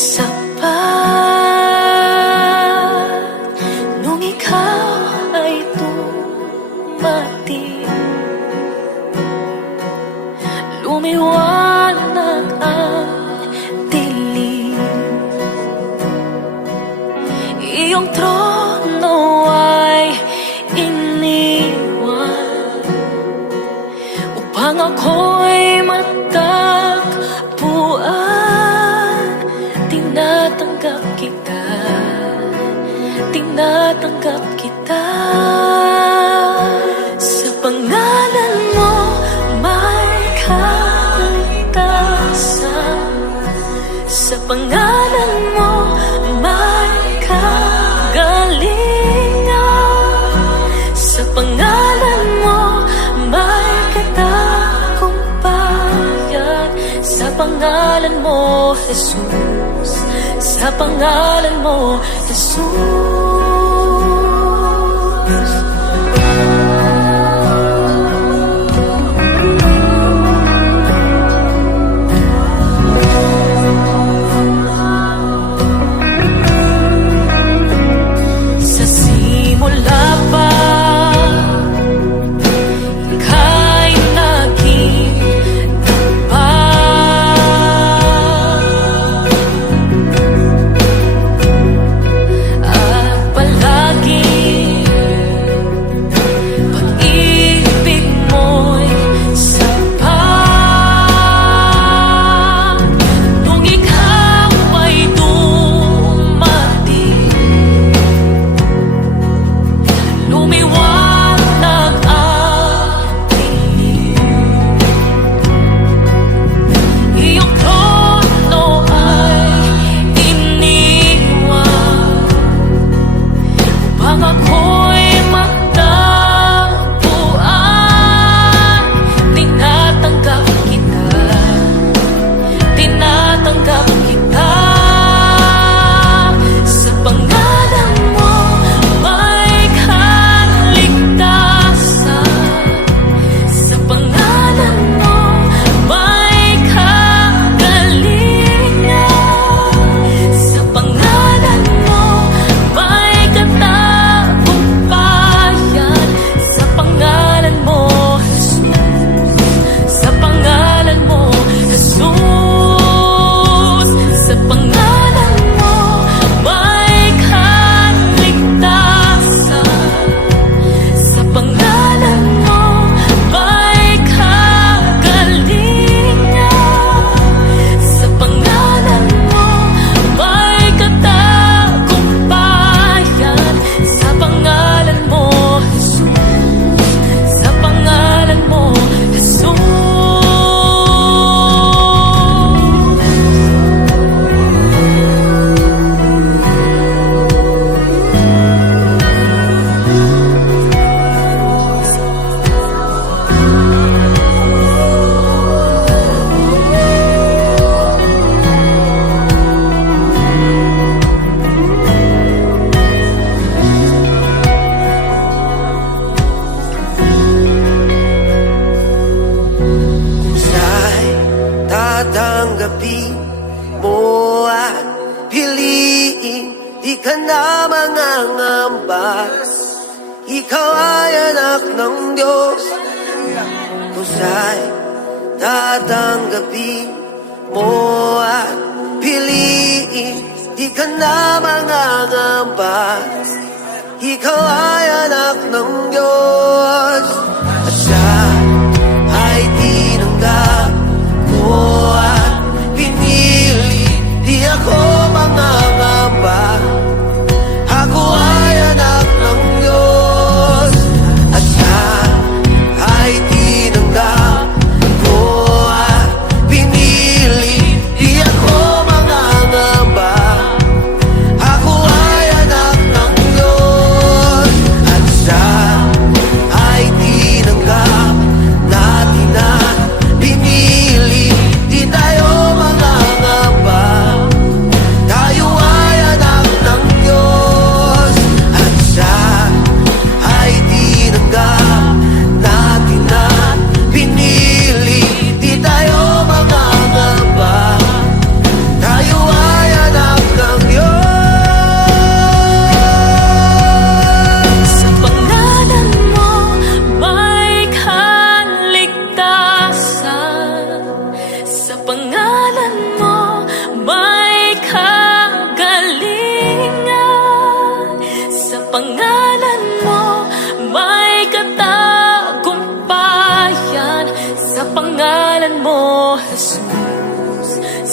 sapat nung ikaw ay dumating. Lumiwanag ang dilim, iyong trono ay iniwan upang ako'y matagpuan. Tinatanggap kita, tinatanggap kita. Sa pangalan mo may kaligtasan, sa pangalan mo may kagalingan, sa pangalan mo may katagumpayan, sa pangalan mo, Jesus, sa pangalan mo, Jesus. Sa simula pa ika'y naging tapat, at palagi pag-ibig mo'y sapat. Nung ikaw ay dumating, lumiwanag ang dilim, iyong trono ay iniwan upang ako'y matagpuan. Tinatanggap kita, tinatanggap kita. Sa pangalan mo may kaligtasan, sa pangalan mo may kagalingan, sa pangalan mo may katagumpayan, sa pangalan mo, Jesus, sa pangalan mo, Jesus, sa pangalan mo may kaligtasan, sa pangalan mo may kagalingan, sa pangalan mo may katagumpayan, sa pangalan mo, Jesus, sa pangalan mo, Jesus. Kusa'y tatanggapin mo at piliin, di ka na mangangamba. Ikaw ay anak ng Diyos. Kusa'y tatanggapin mo at piliin, di ka na mangangamba. Ikaw ay anak ng Diyos. At siya ay tinanggap ko at pinili, di ako mangangamba. Ako ay anak ng Diyos. At siya ay tinanggap ko at pinili, di ako mangangamba. Ako ay anak ng Diyos. At siya ay tinanggap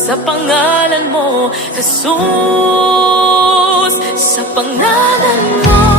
sa pangalan mo, Jesus, sa pangalan mo.